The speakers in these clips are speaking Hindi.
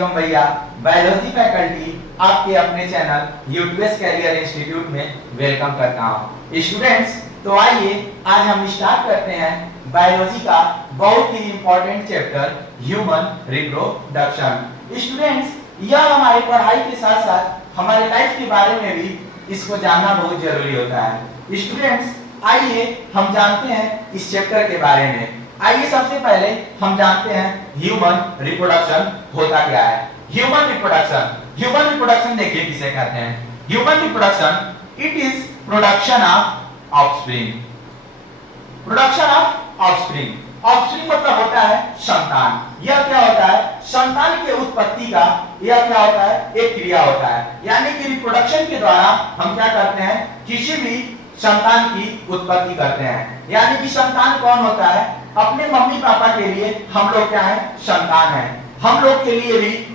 शिवम भैया, बायोलॉजी फैकल्टी आपके अपने चैनल यूटीएस कैरियर इंस्टीट्यूट में वेलकम करता हूं। स्टूडेंट्स, तो आइए आज हम स्टार्ट करते हैं बायोलॉजी का बहुत ही important chapter human reproduction. Students, यह हमारी पढ़ाई के साथ साथ हमारे लाइफ के बारे में भी इसको जानना बहुत जरूरी होता है। स्टूडेंट्स, आइए हम जानते हैं इस चैप्टर के बारे में। आइए सबसे पहले हम जानते हैं ह्यूमन रिप्रोडक्शन होता क्या है। ह्यूमन रिप्रोडक्शन देखिए किसे कहते हैं। Human reproduction it is production of offspring. Production of offspring. Offspring मतलब होता है संतान। यह क्या होता है? संतान के उत्पत्ति का यह क्या होता है? एक क्रिया होता है। यानी कि रिप्रोडक्शन के द्वारा हम क्या करते हैं? किसी भी संतान की उत्पत्ति करते हैं। यानी कि संतान कौन होता है? अपने मम्मी पापा के लिए हम लोग क्या है? संतान है। हम लोग के लिए भी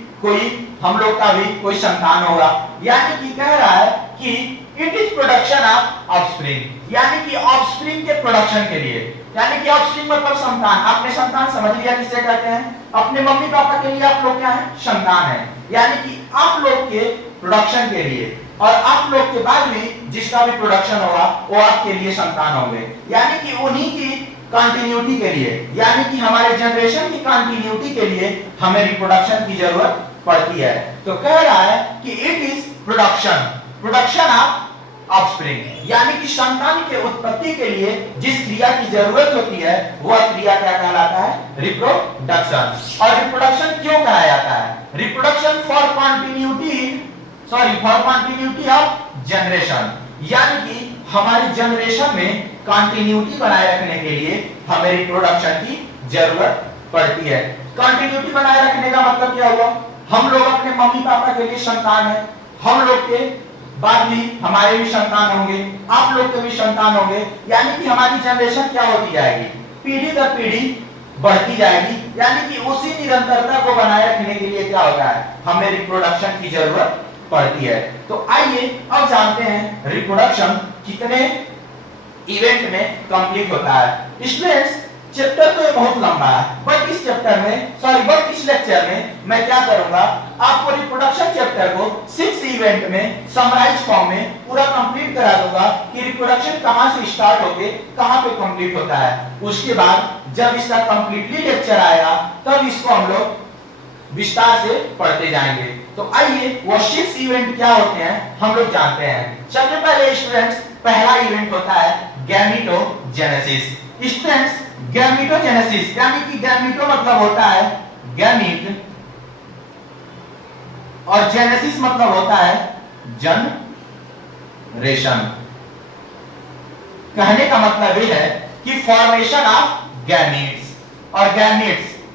हम लोग का भी कोई संतान होगा। यानी कि कह रहा है कि it is production of offspring, यानी कि ऑफस्प्रिंग के प्रोडक्शन के लिए। यानी कि ऑफस्प्रिंग मतलब संतान। आपने संतान समझ लिया किसे कहते हैं? अपने मम्मी पापा के लिए आप लोग क्या है? संतान है। यानी कि आप लोग के प्रोडक्शन के लिए और आप लोग के बाद भी जिसका भी प्रोडक्शन होगा वो आपके लिए संतान होंगे। यानी कि उन्हीं की कंटिन्यूटी के लिए, यानी कि हमारे जनरेशन की कंटिन्यूटी के लिए हमें रिप्रोडक्शन की जरूरत पड़ती है। तो कह रहा है कि it is production of offspring, यानी कि संतान के उत्पत्ति के लिए जिस क्रिया की जरूरत होती है वह क्रिया क्या कहलाता है? रिप्रोडक्शन। और रिप्रोडक्शन क्यों कहा जाता है? Reproduction for continuity of generation, यानी कि हमारी जनरेशन में कंटिन्यूटी बनाए रखने के लिए हमें रिप्रोडक्शन की जरूरत पड़ती है। कंटिन्यूटी बनाए रखने का मतलब क्या हुआ? हम लोग अपने मम्मी पापा के लिए संतान है, हम लोग के बाद भी हमारे भी संतान होंगे, आप लोग के भी संतान होंगे। यानी कि हमारी जनरेशन क्या होती जाएगी? पीढ़ी दर पीढ़ी बढ़ती जाएगी। यानी कि उसी निरंतरता को बनाए रखने के लिए क्या होता है? हमें रिप्रोडक्शन की जरूरत पड़ती है। तो आइए अब जानते हैं रिप्रोडक्शन कितने इवेंट में कंप्लीट होता है। स्टूडेंट्स, चैप्टर तो ये बहुत लंबा है, बट इस लेक्चर में मैं क्या करूंगा, आपको रिप्रोडक्शन चैप्टर को 6 इवेंट में समराइज फॉर्म में पूरा कंप्लीट करा दूंगा कि रिप्रोडक्शन कहां से स्टार्ट होके कहां पे कंप्लीट होता है। उसके बाद जब इसका कंप्लीटली लेक्चर आएगा तब इसको हम लोग विस्तार से पढ़ते जाएंगे। तो आइए वो 6 इवेंट क्या होते हैं हम लोग जानते हैं। सबसे पहले स्टूडेंट्स, पहला इवेंट होता है गैमीटोजेनेसिस। स्टूडेंट्स, गैमीटोजेनेसिस यानी कि गैमीटो मतलब होता है गैमीट और जेनेसिस मतलब होता है जनरेशन। कहने का मतलब यह है कि फॉर्मेशन ऑफ गैमीट्स और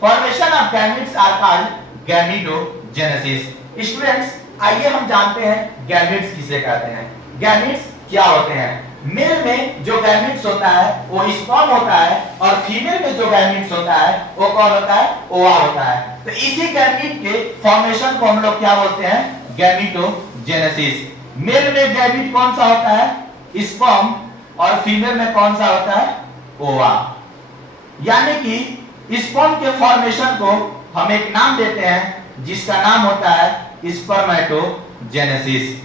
formation of gametes are called gametogenesis. Students, आइए हम जानते हैं गैमीट्स किसे कहते हैं। गैमीट्स क्या होते हैं? मेल में जो गैमीट्स होता है वो स्पर्म होता है और फीमेल में जो गैमीट्स होता है वो कौन होता है? ओवा होता है। तो इसी गैमीट के फॉर्मेशन को हम लोग क्या बोलते हैं? गैमीटोजेनेसिस। मेल में गैमीट कौन सा होता है? स्पर्म, और फीमेल में कौन सा होता है? ओवा। यानी कि स्पर्म के फॉर्मेशन को हम एक नाम देते हैं जिसका नाम होता है स्पर्मेटोजेनेसिस।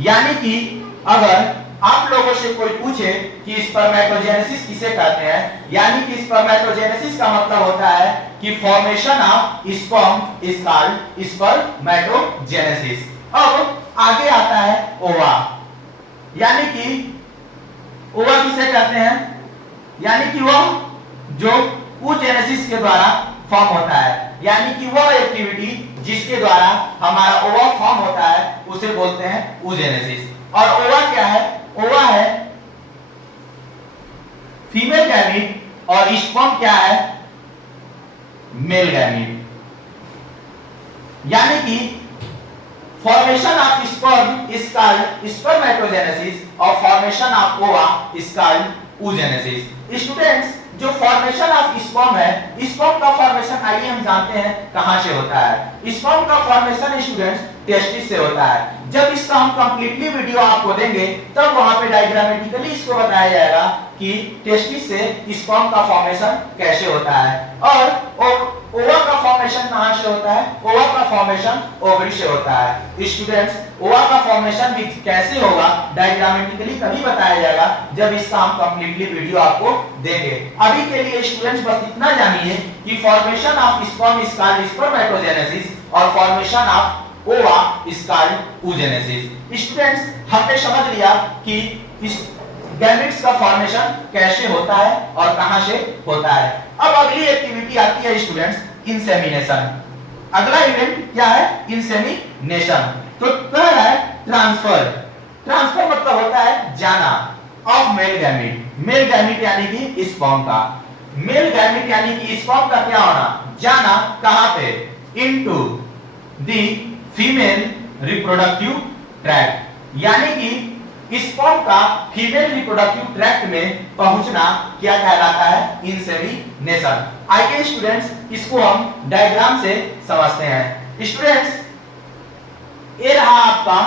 यानी कि अगर आप लोगों से कोई पूछे कि स्पर्मेटोजेनेसिस किसे कहते हैं, यानी कि स्पर्मेटोजेनेसिस का मतलब होता है कि formation of sperm is called spermatogenesis. अब आगे आता है ओवा। यानी कि ओवा किसे कहते हैं? यानी कि वह जो oogenesis के द्वारा फॉर्म होता है, यानी कि वह एक्टिविटी जिसके द्वारा हमारा ओवा फॉर्म होता है उसे बोलते हैं oogenesis। और ओवा क्या है? ओवा है फीमेल गैमीट और स्पर्म क्या है? Male gamete. यानी कि formation of sperm is called spermatogenesis और formation of ova is called oogenesis। Students, जो फॉर्मेशन ऑफ स्पर्म है, स्पर्म का फॉर्मेशन आइए हम जानते हैं कहां से होता है। स्पर्म का फॉर्मेशन स्टूडेंट्स टेस्टिस से होता है। जब इसका हम कंप्लीटली वीडियो आपको देंगे तब वहां पे डायग्रामेटिकली इसको बताया जाएगा कि टेस्टिस से स्पर्म का फॉर्मेशन कैसे होता है। और ओवा का फॉर्मेशन कहां से होता है? ओवा का फॉर्मेशन ओवरी से होता है। स्टूडेंट्स, ओवा का फॉर्मेशन भी कैसे होगा डायग्रामेटिकली तभी बताया जाएगा जब इसका हम कंप्लीटली वीडियो आपको देंगे। अभी के लिए स्टूडेंट्स बस इतना जानिए कि formation of sperm is called spermatogenesis और formation of ova is called oogenesis। Students, हमने समझ लिया कि इस गैमेट्स का फॉर्मेशन कैसे होता है और कहां से होता है। अब अगली एक्टिविटी आती है स्टूडेंट्स इंसेमिनेशन। अगला इवेंट क्या है? इंसेमिनेशन। तो क्या है? ट्रांसफर। ट्रांसफर मतलब होता है जाना of male gamete. Mail gamete यानी कि स्पर्म का, मेल गैमेट यानी कि स्पर्म का क्या होना? जाना कहां पे? Into the female reproductive tract, यानी कि स्पर्म का फीमेल रिप्रोडक्टिव ट्रैक्ट में पहुंचना क्या कहलाता है? इंसेमिनेशन। आइए स्टूडेंट्स, इसको हम डायग्राम से समझते हैं। स्टूडेंट्स, ये रहा आपका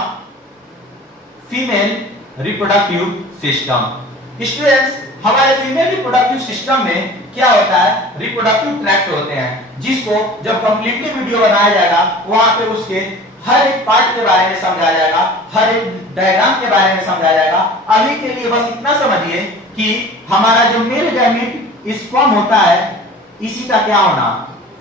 फीमेल रिप्रोडक्टिव सिस्टम। स्टूडेंट्स, हमारे फीमेल रिप्रोडक्टिव सिस्टम में क्या होता है? रिप्रोडक्टिव ट्रैक्ट होते हैं, जिसको जब कंप्लीटली वीडियो बनाया जाएगा वहां पे उसके हर एक पार्ट के बारे में समझाया जाएगा, हर एक डायग्राम के बारे में समझाया जाएगा। अभी के लिए बस इतना समझिए कि हमारा जो मेल गैमेट स्पर्म होता है, इसी का क्या होना?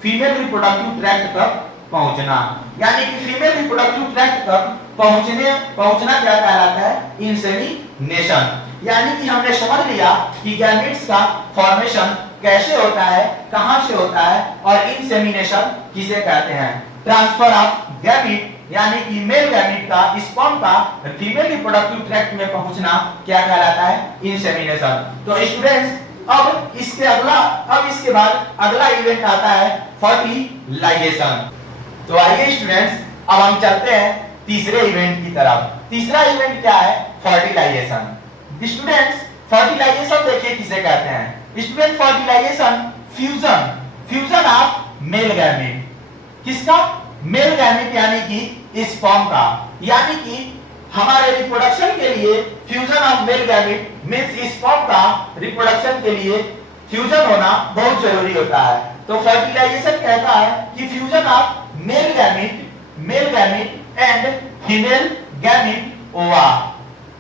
फीमेल रिप्रोडक्टिव ट्रैक्ट तक पहुंचना, यानी कि फीमेल रिप्रोडक्टिव ट्रैक्ट तक पहुंचना क्या कहलाता है? इंसेमिनेशन। यानी कि हमने समझ लिया कि गैमेट्स का फॉर्मेशन कैसे होता है, कहां से होता है और इंसेमिनेशन किसे कहते हैं। ट्रांसफर ऑफ गैमेट यानी कि मेल गैमेट का स्पर्म का फीमेल रिप्रोडक्टिव ट्रैक्ट में पहुंचना क्या कहलाता है? इंसेमिनेशन। तो स्टूडेंट्स, अब इसके बाद अगला इवेंट आता है फर्टिलाइजेशन। तो आइए स्टूडेंट्स, अब हम चलते हैं तीसरे इवेंट की तरफ। तीसरा इवेंट क्या है? फर्टिलाइजेशन। स्टूडेंट्स, फर्टिलाइजेशन देखिए किसे कहते हैं। Student, fertilization fusion of male gamete. किसका? मेल गैमेट यानी कि स्पर्म का, यानी कि हमारे रिप्रोडक्शन के लिए fusion of male gamete means sperm का रिप्रोडक्शन के लिए फ्यूजन होना बहुत जरूरी होता है। तो फर्टिलाइजेशन कहता है कि fusion of male gamete and female gamete ओवा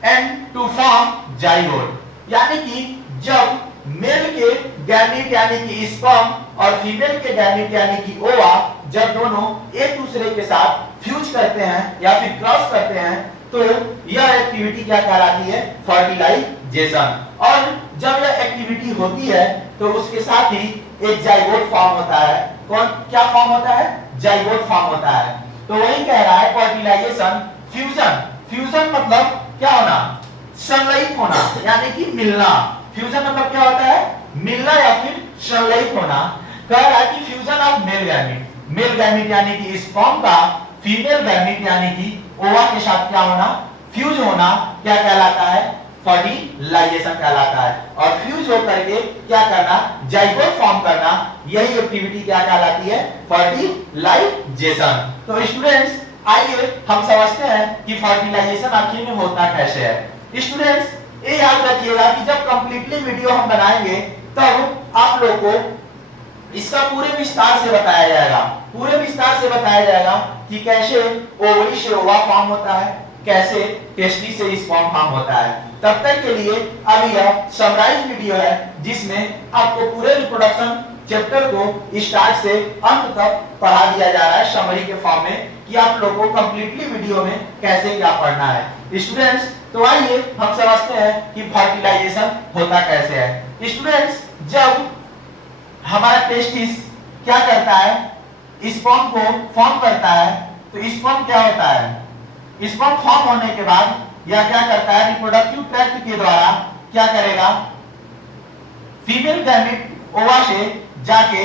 एंड टू फॉर्म जाइगोट, यानी कि जब मेल के गैमेट यानी कि स्पर्म और फीमेल के गैमेट यानी कि ओवा जब दोनों एक दूसरे के साथ फ्यूज करते हैं या फिर क्रॉस करते हैं, तो यह एक्टिविटी क्या कहलाती है? फर्टिलाइजेशन। और जब यह एक्टिविटी होती है तो उसके साथ ही एक जाइगोट फॉर्म होता है। क्या फॉर्म होता है? जाइगोट फॉर्म होता है। तो वही कह रहा है फर्टिलाइजेशन फ्यूजन मतलब क्या होना? संलयित होना, यानी कि मिलना। फ्यूजन मतलब क्या होता है? मिलना या फिर संलयित होना। कह रहा है कि फ्यूजन ऑफ मेल गैमेट यानी कि स्पर्म का फीमेल गैमेट यानी कि ओवा के साथ क्या होना? फ्यूज होना क्या कहलाता है? फर्टिलाइजेशन कहलाता है। और फ्यूज होकर के क्या करना? जाइगोट फॉर्म करना। यही एक्टिविटी क्या कहलाती है? फर्टिलाइजेशन। तो स्टूडेंट्स, आइए हम समझते हैं कि फर्टिलाइजेशन आखिर में होता कैसे है। स्टूडेंट्स, ये याद रखिएगा कि जब कंप्लीटली वीडियो हम बनाएंगे तब आप लोग को इसका पूरे विस्तार से बताया जाएगा कि कैसे ओवरी से ओवा फॉर्म होता है, कैसे टेस्टी से स्पर्म फॉर्म होता है। तब तक के लिए अभी यह समराइज वीडियो है जिसमें आपको पूरे रिप्रोडक्शन चैप्टर को स्टार्ट से अंत तक पढ़ा दिया जा रहा है समरी के फॉर्म में कि आप लोगों को कंप्लीटली वीडियो में कैसे क्या पढ़ना है। स्टूडेंट्स, तो आइए हम समझते हैं कि फर्टिलाइजेशन होता कैसे है। स्टूडेंट्स, जब हमारा टेस्टिस क्या करता है? स्पर्म को फॉर्म करता है, तो स्पर्म क्या होता है? स्पर्म फॉर्म होने के बाद यह क्या करता है? रिप्रोडक्टिव ट्रैक्ट के द्वारा क्या करेगा? फीमेल गैमेट ओवा से जाके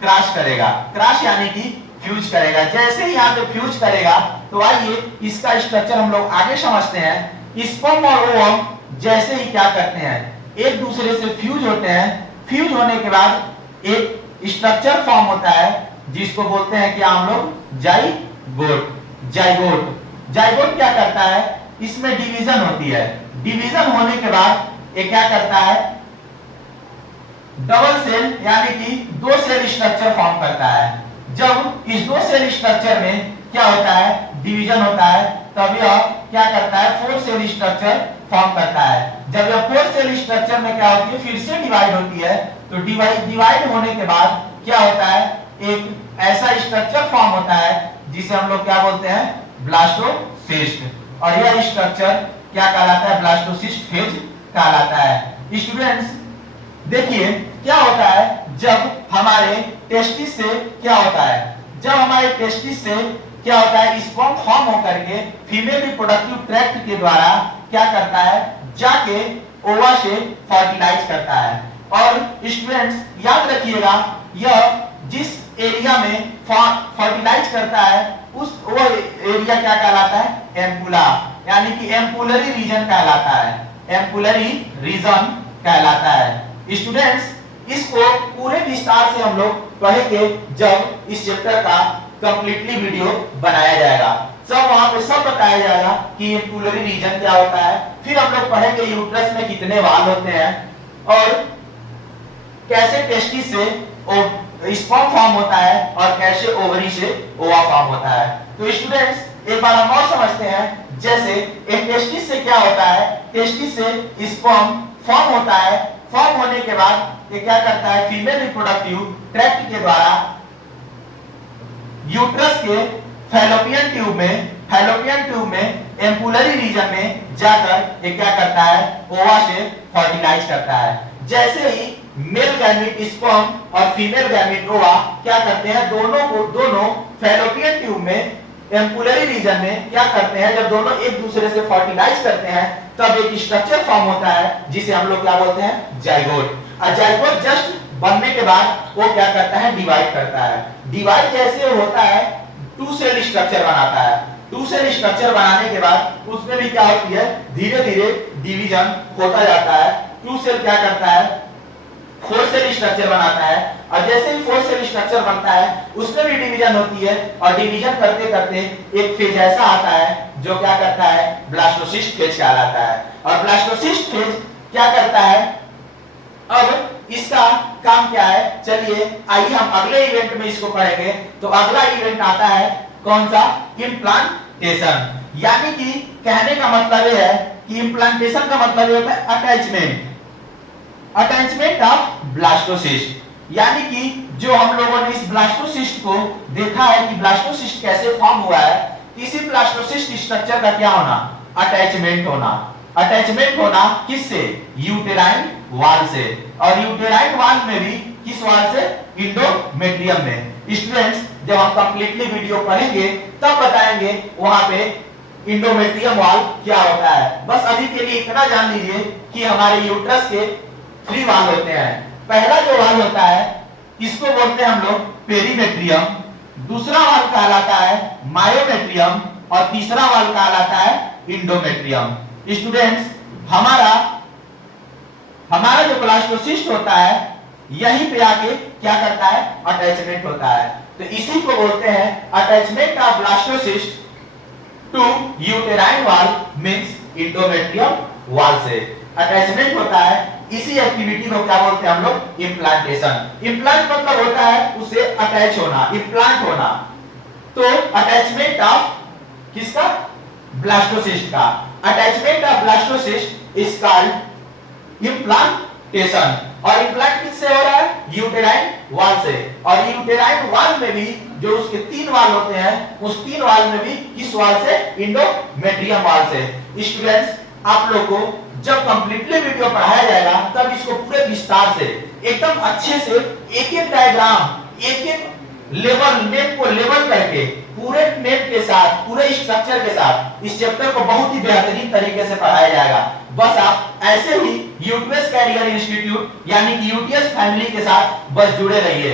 क्रॉस करेगा। क्रॉस यानी कि फ्यूज करेगा। जैसे ही यहाँ पे फ्यूज करेगा तो आइए इसका स्ट्रक्चर हम लोग आगे समझते हैं। स्पर्म और ओवम जैसे ही क्या करते हैं? एक दूसरे से फ्यूज होते हैं। फ्यूज होने के बाद एक स्ट्रक्चर फॉर्म होता है जिसको बोलते हैं कि हम लोग जाइगोट क्या करता है? इसमें डिवीजन होती है। डिवीजन होने के बाद ये क्या करता है? डबल सेल यानी कि दो सेल स्ट्रक्चर फॉर्म करता है। जब इस दो सेल स्ट्रक्चर में क्या होता है, डिवीजन होता है, तब यह क्या करता है, फोर सेल स्ट्रक्चर फॉर्म करता है। जब यह फोर सेल स्ट्रक्चर में क्या होती है, फिर से डिवाइड होती है, तो डिवाइड होने के बाद क्या होता है, एक ऐसा स्ट्रक्चर फॉर्म होता है जिसे हम लोग क्या बोलते हैं, ब्लास्टोसिस्ट। और यह स्ट्रक्चर क्या कहलाता है, ब्लास्टोसिस्ट फेज कहलाता है। स्टूडेंट्स देखिए क्या होता है, जब हमारे टेस्टिस से क्या होता है, जब हमारे टेस्टिस से क्या होता है, स्पर्म फॉर्म होकर के फीमेल रिप्रोडक्टिव ट्रैक्ट के द्वारा क्या करता है, जाके ओवा से फर्टिलाइज करता है। और स्टूडेंट्स याद रखिएगा, यह जिस एरिया में फर्टिलाइज करता है उस वो एरिया क्या कहलाता है, एम्पुला, यानी कि एम्पुलरी रीजन कहलाता है, एम्पुलरी रीजन कहलाता है। स्टूडेंट्स इसको पूरे विस्तार से हम लोग पढ़ेंगे जब इस चैप्टर का कंप्लीटली वीडियो बनाया जाएगा। सब वहां पे सब बताया जाएगा कि एम्पुलरी रीजन क्या होता है। फिर हम लोग पढ़ेंगे यूट्रस में कितने वाल होते हैं और कैसे टेस्टिस से स्पर्म फॉर्म होता है और कैसे ओवरी से ओवा फॉर्म होता है। तो स्टूडेंट्स एक बार हम और समझते हैं, जैसे एक टेस्टिस से क्या होता है, टेस्टिस से स्पर्म फॉर्म होता है, फॉर्म होने के बाद ये क्या करता है, फीमेल रिप्रोडक्टिव ट्रैक्ट के द्वारा यूट्रस के फैलोपियन ट्यूब में एम्पुलरी रीजन में जाकर ये क्या करता है, ओवा से फर्टिलाइज करता है। जैसे ही मेल गैमीट स्पर्म और फीमेल गैमीट ओवा क्या करते हैं, दोनों फैलोपियन ट्यूब में एम्पुलरी रीजन में क्या करते हैं, जब दोनों एक दूसरे से फर्टिलाइज करते हैं तब एक स्ट्रक्चर फॉर्म होता है जिसे हम लोग क्या बोलते हैं, जाइगोट। और जाइगोट जस्ट बनने के बाद वो क्या करता है, डिवाइड करता है। डिवाइड जैसे होता है टू सेल स्ट्रक्चर बनाता है। टू सेल स्ट्रक्चर बनाने के बाद उसमें भी क्या होती है, धीरे धीरे डिवीजन होता जाता है। टू सेल क्या करता है, फोर सेल स्ट्रक्चर बनाता है, और जैसे ही फोर सेल स्ट्रक्चर बनता है उसमें भी डिवीजन होती है, और डिवीजन करते करते एक फेज ऐसा आता है जो क्या करता है, ब्लास्टोसिस्ट फेज कहलाता है। और ब्लास्टोसिस्ट फेज क्या करता है, अब इसका काम क्या है, चलिए आइए हम अगले इवेंट में इसको पढ़ेंगे। तो अगला इवेंट आता है कौन सा, इम्प्लांटेशन। यानी कि कहने का मतलब यह है कि इम्प्लांटेशन का मतलब ये होता है अटैचमेंट ऑफ ब्लास्टोसिस्ट। यानी कि जो हम लोगों ने इस ब्लास्टोसिस्ट को देखा है कि ब्लास्टोसिस्ट कैसे फॉर्म हुआ है, इसी ब्लास्टोसिस्ट स्ट्रक्चर का क्या होना, अटैचमेंट होना। अटैचमेंट होना किससे, यूटेराइन वाल से, और यूटेराइन वाल में भी किस वाल से, इंडोमेट्रियम में। स्टूडेंट्स जब हम कंप्लीटली वीडियो पढ़ेंगे तब बताएंगे वहां पे इंडोमेट्रियम वाल क्या होता है। बस अभी के लिए इतना जान लीजिए कि हमारे यूट्रस के 3 वाल होते हैं। पहला जो वाल होता है इसको बोलते हैं हम लोग पेरीमेट्रियम, दूसरा वाल कहलाता है मायोमेट्रियम, और तीसरा वाल कहलाता है इंडोमेट्रियम। स्टूडेंट्स हमारा जो ब्लास्टोसिस्ट होता है यहीं पे आके क्या करता है, अटैचमेंट होता है। तो इसी को बोलते हैं attachment of blastocyst to uterine wall means endometrium wall से अटैचमेंट होता है। इसी एक्टिविटी को क्या बोलते हैं हम लोग, इम्प्लांटेशन। इम्प्लांट मतलब होता है उसे अटैच होना, इम्प्लांट होना। तो अटैचमेंट ऑफ किसका, ब्लास्टोसिस्ट का। Attachment of blastocyst is called implantation. और इम्प्लांट किससे हो रहा है, यूटेराइन वाल से। और यूटेराइन वाल में भी जो उसके 3 वाल होते हैं, उस 3 वाल में भी किस वाल से, इंडोमेट्रियम वाल से। स्टूडेंट्स आप लोग को जब कंप्लीटली वीडियो पढ़ाया जाएगा तब इसको पूरे विस्तार से एकदम अच्छे से एक एक डायग्राम, एक एक लेवल नेम को लेवल करके पूरे नेम के साथ, पूरे स्ट्रक्चर के साथ इस चैप्टर को बहुत ही बेहतरीन तरीके से पढ़ाया जाएगा। बस आप ऐसे ही यूटीएस कैरियर इंस्टीट्यूट यानी कि यूटीएस फैमिली के साथ बस जुड़े रहिए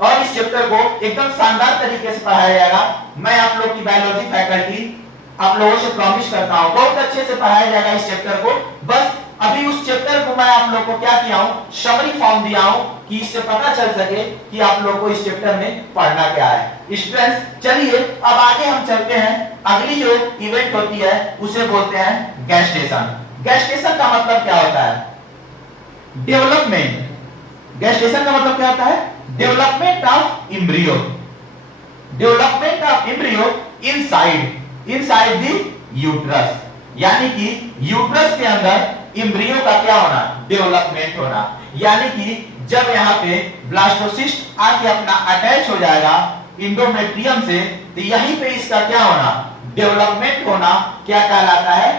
और इस चैप्टर को एकदम शानदार तरीके से पढ़ाया जाएगा। मैं आप लोग की बायोलॉजी फैकल्टी आप लोगों से प्रॉमिस करता हूं बहुत अच्छे से पढ़ाया जाएगा इस चैप्टर को। बस अभी उस चैप्टर को मैं आप लोग को क्या किया हूं, समरी फॉर्म दिया हूं कि इससे पता चल सके कि आप लोग को इस चैप्टर में पढ़ना क्या है। स्टूडेंट्स चलिए अब आगे हम चलते हैं। अगली जो इवेंट होती है उसे बोलते हैं गैस्टेशन। गैस्टेशन का मतलब क्या होता है, डेवलपमेंट। गेस्टेशन का मतलब क्या होता है? Development of embryo, development of embryo inside the uterus, यानी कि यूट्रस के अंदर एम्ब्रियो का क्या होना? डेवलपमेंट होना। यानी कि जब यहाँ पे ब्लास्टोसिस्ट आके अपना अटैच हो जाएगा इंडोमेट्रियम से, तो यहीं पे इसका क्या होना? डेवलपमेंट होना क्या कहलाता है?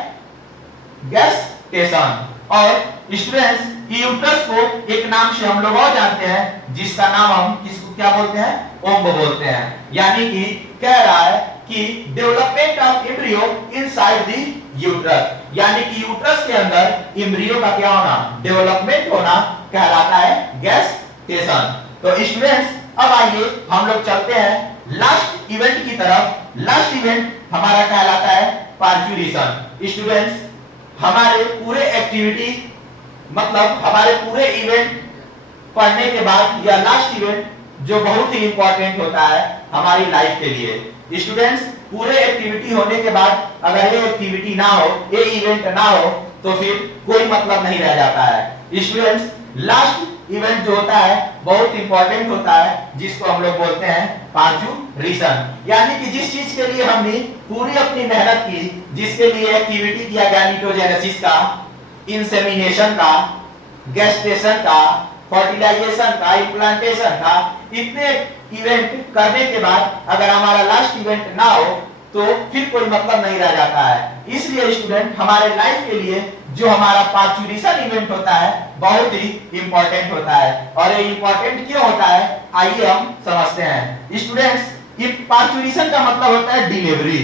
गेस्टेशन। और स्टूडेंट्स, यूट्रस को एक नाम से हम लोग और जानते हैं, जिसका नाम हम किसको क्या बोलते हैं? ओम्ब बोलते हैं। यानी कि कह रहा है कि development of embryo inside the uterus, यानी कि यूट्रस के अंदर एम्ब्रियो का क्या होना? डेवलपमेंट होना कहलाता है गेस्टेशन। तो स्टूडेंट्स, अब आइए हम लोग चलते हैं लास्ट इवेंट की तरफ। लास्ट इवेंट हमारा कहलाता है पार्चुरेशन। स्टूडेंट्स, हमारे पूरे एक्टिविटी मतलब हमारे पूरे इवेंट पढ़ने के बाद या लास्ट इवेंट जो बहुत ही इंपॉर्टेंट होता है हमारी लाइफ के लिए। स्टूडेंट्स, पूरे एक्टिविटी होने के बाद अगर ये एक्टिविटी ना हो, ये इवेंट ना हो, तो फिर कोई मतलब नहीं रह जाता है। स्टूडेंट्स, लास्ट इवेंट जो होता है बहुत इंपॉर्टेंट होता है, जिसको हम लोग बोलते हैं पार्चुरेशन। यानी कि जिस चीज के लिए हमने पूरी अपनी मेहनत की, जिसके लिए एक्टिविटी किया, गैमेटोजेनेसिस का, इंसेमिनेशन का, गेस्टेशन का, फर्टिलाइजेशन का, इम्प्लांटेशन का, इतने इवेंट करने के बाद अगर हमारा लास्ट इवेंट ना हो, तो फिर कोई मतलब नहीं रह जाता है। इसलिए स्टूडेंट, हमारे लाइफ के लिए जो हमारा पार्चुरेशन इवेंट होता है बहुत ही इंपॉर्टेंट होता है। और ये इंपॉर्टेंट क्यों होता है, आइए हम समझते हैं। स्टूडेंट्स, ये पार्चुरेशन का मतलब होता है डिलीवरी,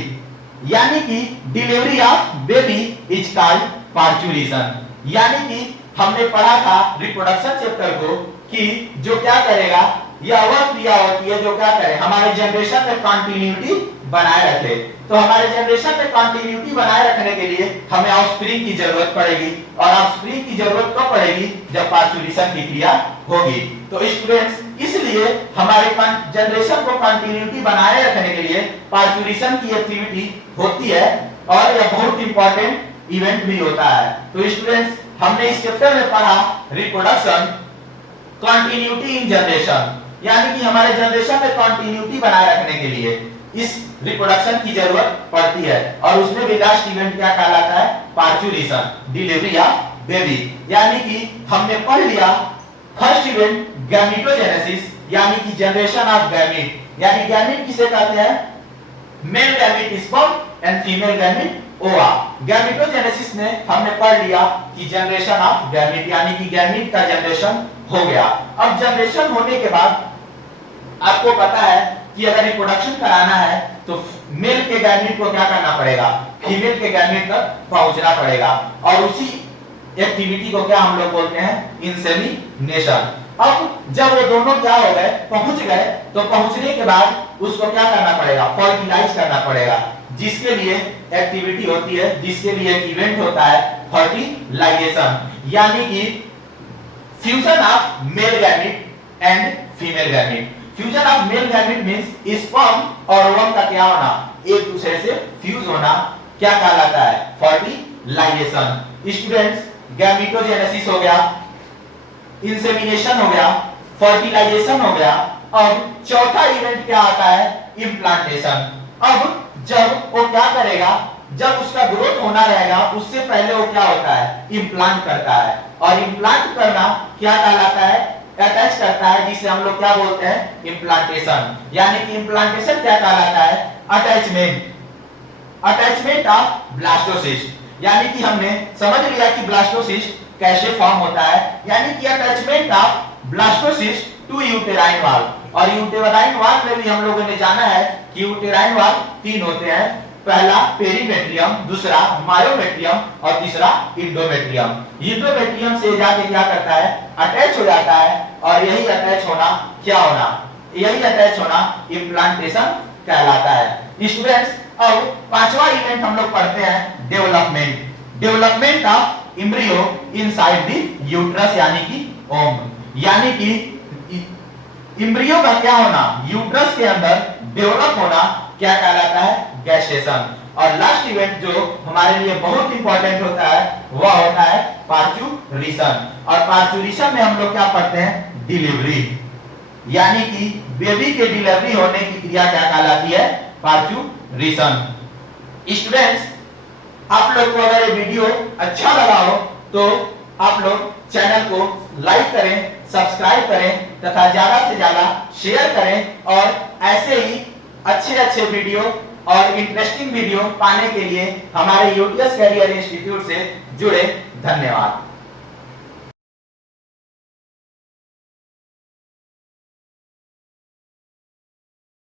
यानी कि delivery of baby is called parturition. यानी कि हमने पढ़ा था रिप्रोडक्शन चैप्टर को कि जो क्या करेगा, यह वह क्रिया होती है जो क्या करे, हमारे जनरेशन में कंटिन्यूटी बनाए रखे। तो हमारे जनरेशन में कंटिन्यूटी बनाए रखने के लिए हमें ऑफस्प्रिंग की जरूरत पड़ेगी, और ऑफस्प्रिंग की जरूरत कब पड़ेगी? जब पार्चुरेशन की क्रिया होगी। तो स्टूडेंट्स, इसलिए हमारे जनरेशन को कंटिन्यूटी बनाए रखने के लिए पार्चुरेशन की एक्टिविटी होती है, और यह बहुत इंपॉर्टेंट इवेंट भी होता है। तो स्टूडेंट्स, हमने इस चैप्टर में पढ़ा रिप्रोडक्शन, कंटिन्यूटी इन जनरेशन, यानी कि हमारे जनरेशन में कंटिन्यूटी बनाए रखने के लिए इस रिप्रोडक्शन की जरूरत पड़ती है। और उसमें भी लास्ट इवेंट क्या कहलाता है? Parturition, delivery of baby. यानी कि हमने पढ़ लिया फर्स्ट इवेंट गैमेटोजेनेसिस, यानी कि जनरेशन ऑफ गैमीट। यानी गैमीट किसे कहते हैं? Male gamete sperm and female gamete ओवा। गैमेटोजेनेसिस में हमने पढ़ लिया कि जनरेशन ऑफ गैमीट, यानी कि गैमीट का जनरेशन हो गया। अब जनरेशन होने के बाद आपको पता है कि अगर रिप्रोडक्शन कराना है तो मेल के गैमीट को क्या करना पड़ेगा? फीमेल के गैमीट तक पहुंचना पड़ेगा, और उसी एक्टिविटी को क्या हम लोग बोलते हैं? इंसेमिनेशन। अब जब वो दोनों क्या हो गए, पहुंच गए, तो पहुंचने के बाद उसको क्या करना पड़ेगा? फर्टिलाइज करना पड़ेगा, जिसके लिए एक्टिविटी होती है, जिसके लिए एक इवेंट होता है फर्टिलाइजेशन, यानी कि fusion of male gamete and female gamete. Fusion of male gamete means sperm और ओवम का क्या होना? एक दूसरे से फ्यूज होना क्या कहलाता है? फर्टिलाइजेशन। स्टूडेंट्स, गैमेटोजेनेसिस हो गया, इंसेमिनेशन हो गया, फर्टिलाइजेशन हो गया। अब चौथा इवेंट क्या आता है? इम्प्लांटेशन। अब जब वो क्या करेगा, जब उसका ग्रोथ होना रहेगा, उससे पहले वो क्या होता है? इम्प्लांट करता है। और इम्प्लांट करना क्या कहलाता है? अटैच करता है, जिसे हम लोग क्या बोलते हैं? इम्प्लांटेशन। यानी कि इम्प्लांटेशन क्या कहलाता है? Attachment, attachment of blastocyst. यानी कि हमने समझ लिया कि ब्लास्टोसिस्ट कैसे फॉर्म होता है, यानी कि attachment of blastocyst to uterine valve. और यूटेराइन वाल्व में भी हम लोगों ने जाना है कि यूटेराइन वाल्व तीन होते हैं, पहला पेरीमेट्रियम, दूसरा मायोमेट्रियम और तीसरा इंडोमेट्रियम। इंडोमेट्रियम से जाके क्या करता है? अटैच हो जाता है, और यही अटैच होना क्या होना? यही अटैच होना इम्प्लांटेशन कहलाता है। स्टूडेंट्स, अब पांचवा इवेंट हम लोग पढ़ते हैं development, development of embryo inside the uterus, यानी कि ओम। यानी कि एम्ब्रियो का क्या होना? यूट्रस के अंदर डेवलप होना क्या कहलाता है? गेस्टेशन। और लास्ट इवेंट जो हमारे लिए बहुत इंपॉर्टेंट होता है वह होता है पार्चुरेशन। और पार्चुरेशन में हम लोग क्या पढ़ते हैं? डिलीवरी, यानी कि बेबी के डिलीवरी होने की क्रिया क्या कहलाती है? पार्चुरेशन। स्टूडेंट्स, आप लोग को अगर ये वीडियो अच्छा लगा हो तो आप लोग चैनल को लाइक करें, सब्सक्राइब करें तथा ज्यादा से ज्यादा शेयर करें, और ऐसे ही अच्छे अच्छे वीडियो और इंटरेस्टिंग वीडियो पाने के लिए हमारे यूटीएस कैरियर इंस्टीट्यूट से जुड़े। धन्यवाद।